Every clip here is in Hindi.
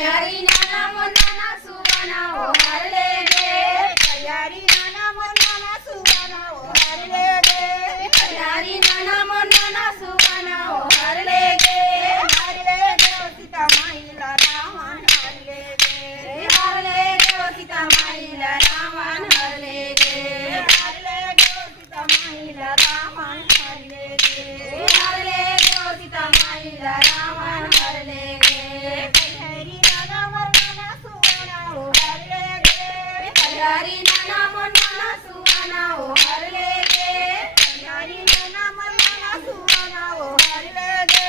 तैयारी नाना मोना सुवाना ओ हर ले गे तैयारी नाना मोना सुवाना ओ हर ले गे तैयारी नाना मोना सुवाना ओ हर ले गे सीता माईला रावण हर ले गे सीता माईला रावण हर ले गे सीता माईला रावण हर ले गे सीता माईला रावण हर ले गे तैयारी नाना मोना सुवाना ओ हर ले गे तैयारी नाना मोना सुवाना ओ हर ले गे तैयारी नाना मोना सुवाना ओ हर ले गे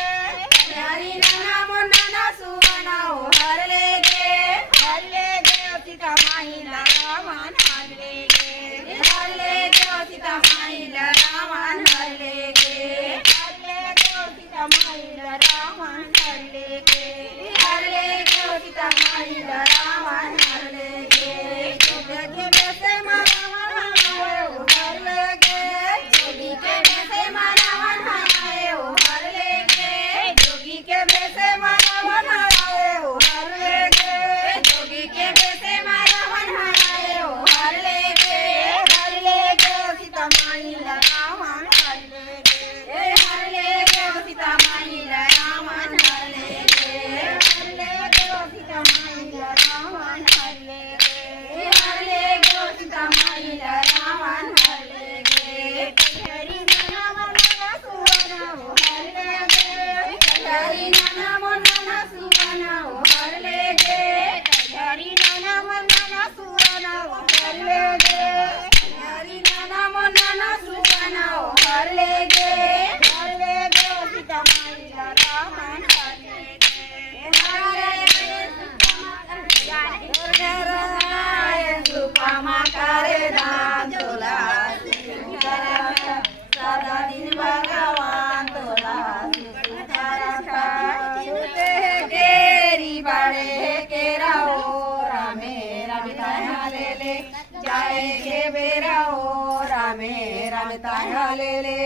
तैयारी नाना मोना सुवाना ओ हर ले गे सीता माईला रावण हर ले गे सीता माईला रावण हर ले गे सीता माईला रावण हर ले गे सीता माईला रावण हर ले गे जोगी के बेसे रावण हमारे ओ हर ले गे जोगी के बेसे रावण हमारे ओ हर ले गे जोगी के बेसे रावण हमारे ओ हर ले गे जोगी के बेसे रावण हमारे ओ हर ले गे सीता माईला रावण हर ले गे सीता माईला रावण हर ले गे सीता माईला रावण हर ले गे सीता माईला रावण हर ले गे तैयारी नाना मोना सुवाना ओ हर ले गे तैयारी नाना मोना सुवाना ओ हर ले गे तैयारी नाना मोना सुवाना ओ हर ले गे तैयारी नाना मोना सुवाना ओ हर ले गे सीता माईला रावण हर ले गे सुपामा करे दान तोला सदा दिन भगवान तोला केरी बाड़े केरा ओ रामे रमिता ले ले जाए के बेरा ओ रामे रमिता ले ले